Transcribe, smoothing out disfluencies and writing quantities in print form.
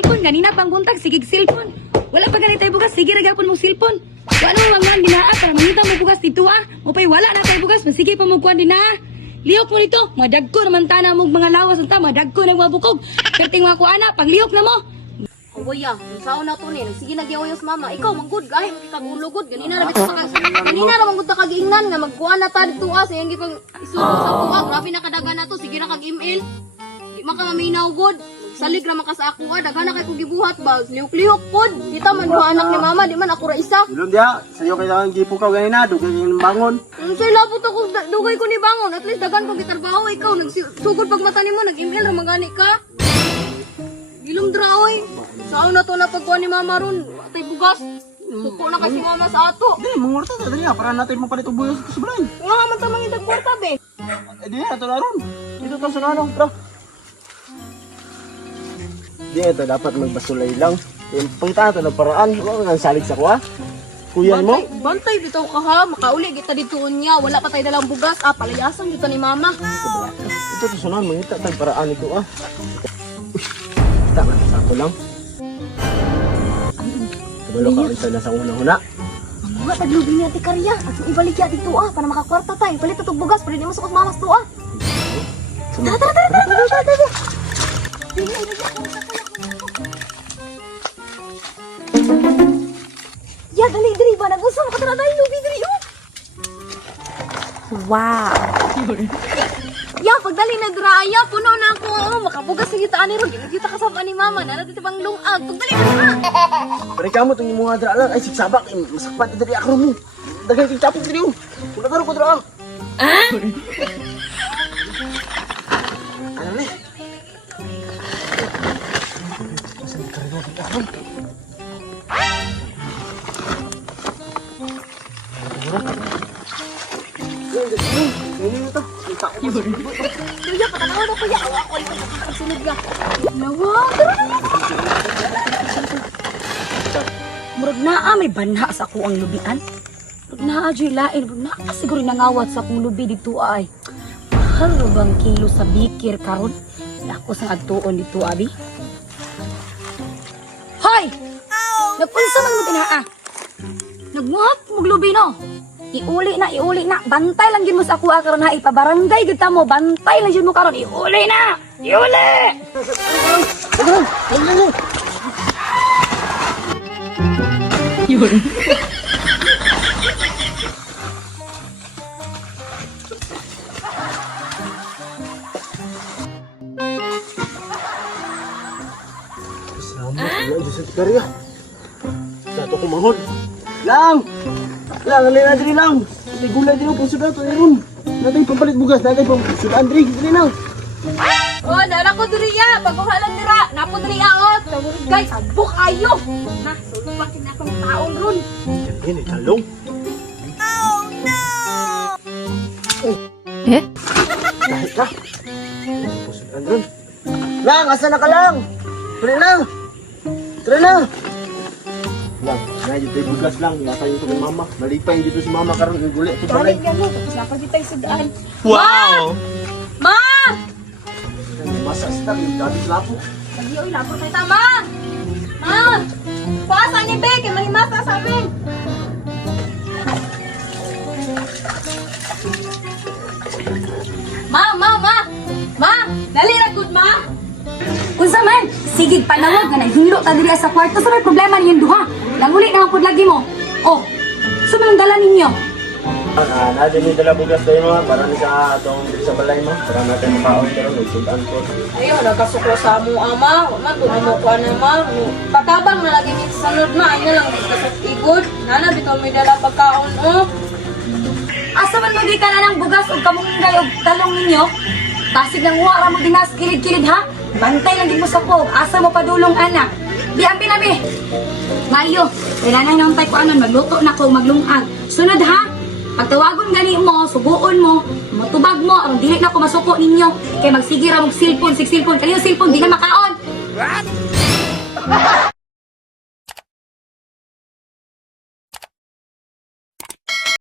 cellphone ganina pang buntag sigig cellphone. Wala pa ganit tay bugas sige ra gyapon mo cellphone. Wala mo man dinaa para mangita mo bugas dito Mo pay wala na tay bugas masige pa mo kuan dinaa. Liyok mo dito, madagko naman tana mo mga lawas unta, madagko nang mabukog. Perting mga kuana, pagliyok na mo. Kuya, sao na to ni? Sige nagyawayos mama. Ikaw manggod gahi makikagulugod. Ganina ra bitaw ka. Ganina ra manggod ta kag-ingnan nga magkuha na ta dito sa yang gipang isugo sa tuwa. Grabe na kadagan na to. Sige ra kag-email. Di man ka maminaw god. Salig ra man ka sa ako daghan na kay ko gibuhat ba. Lihok-lihok pod. Kita man duha anak ni mama, di man ako ra isa. Ilon dia, sayo kay ang gipo ka ganina, dugay kang bangon. Unsay labot ako dugay ko ni bangon. At least daghan ko gitrabaho ikaw nagsugod pag mata nimo nag-email ra magani ka. Gilom dra oy. Sao na to na pagkuha ni mama ron? Atay bugas. Suko na kasi mama sa ato. Di, mangurta ta dali para natin mapalit og buyo sa subalay. Nga man ta mangitag kwarta be. Di ato na ron. Dito ta sa kanong, tra. Di ito dapat magbasulay lang. Pangita ito ng paraan. Huwag kang salig sa kuha. Kuya mo? Bantay bitaw ka ha. Makauli kita ditoon niya. Wala pa tayo dalang bugas. Palayasan dito ni mama. Ito to sunan, mangita tag paraan ito Kita man sa ako lang. Kabalo ka rin na sa unang-una. Mga taglubi niya ti karya. At ibalik ya dito para makakwarta tayo. Palit ito bugas. Para di mo sukot mamas to Tara. Ya, dali diri ba nag-usam ka tara dai lubi diri Wow. Ya, pagdali na draya puno na ako. Makabugas sa kita ani ron. Kita kasama ni mama na dito pang lungag. Pagdali na. Pero kamu itong mga dra lang. Ay, sigsabak. Masakpan ito dari akro mo. Dagan kong tapos diri Kung nagaro ko dra. Ano ni? Masan di karino di akro. Kuya, patanaw na kuya. Ako ay sunod ka. Nawa. Murag naa may banha sa ako ang lubian. Murag naa dyan lain. Murag naa siguro nangawat sa akong lubi dito ay. Mahal ro bang kilo sa bikir karon? Ako sa agtuon dito abi. Hoy! Nagpunsa man mo tinaa. Nagmuhap mong lubi no. Iuli na. Bantay lang yun mo sa ako karon ha. Ipabarangay kita mo. Bantay lang yun mo karon. Iuli na! Iuli! Yun. Salamat. Diyos sa tikarya. Dato ko mahon. Lang, alin na diri lang. May gulay din ako, suda to iron. Natay pampalit bugas, natay suda Andre, dili na. Oh, nara ko diri ya. Pagkuhalan dira. Napo diri aot. Guys, abok ayo. Na, sulod pa kin akong taon ron. Yan, talong. Kahit ka. Suda Andre. Lang, asa na ka lang? Tara na. Lang, ngayon tayo bugas lang. Nasa yung kay mama. Malipay dito si mama karon ng gulay. Ito Balik balay. gani, tapos na pag itay sudaan. Wow! Ma! Masas na, yung gabi lapo. Sabi oy, lapor kay tama. Ma! Pasa ni Be, kay mahimata sa amin. Ma! Dali ra gud ma. Unsa man, sigig panawag nga naghilo ta diri sa kwarto sa may problema ninyo duha. Languli na ang pudlagi mo. Oh, sumanong dala ninyo. Natin yung dala bugas tayo mga para sa atong sa balay mo. Para natin makaon karon nagsundan ko. Ayo, nagkasuklo sa mo ama. Man kung ano ko na ma. Patabang na lagi ni sanod ma. Ay na lang sa igod. Nana bitaw may dala pagkaon oh. Asa man mo di ka na ng bugas o kamungay o talong ninyo? Basig lang wara mo dinas kilid-kilid ha? Bantay lang din mo sa pog. Asa mo padulong anak? Di ampi nabi. Mayo, kailangan nang tay ko anon magluto na ko maglungag. Sunod ha? Pagtawagon gani mo, suguon mo, matubag mo, ang dili na ko masuko ninyo. Kay magsige ra mong cellphone, sig cellphone. Kaliyo cellphone, di na makaon. What?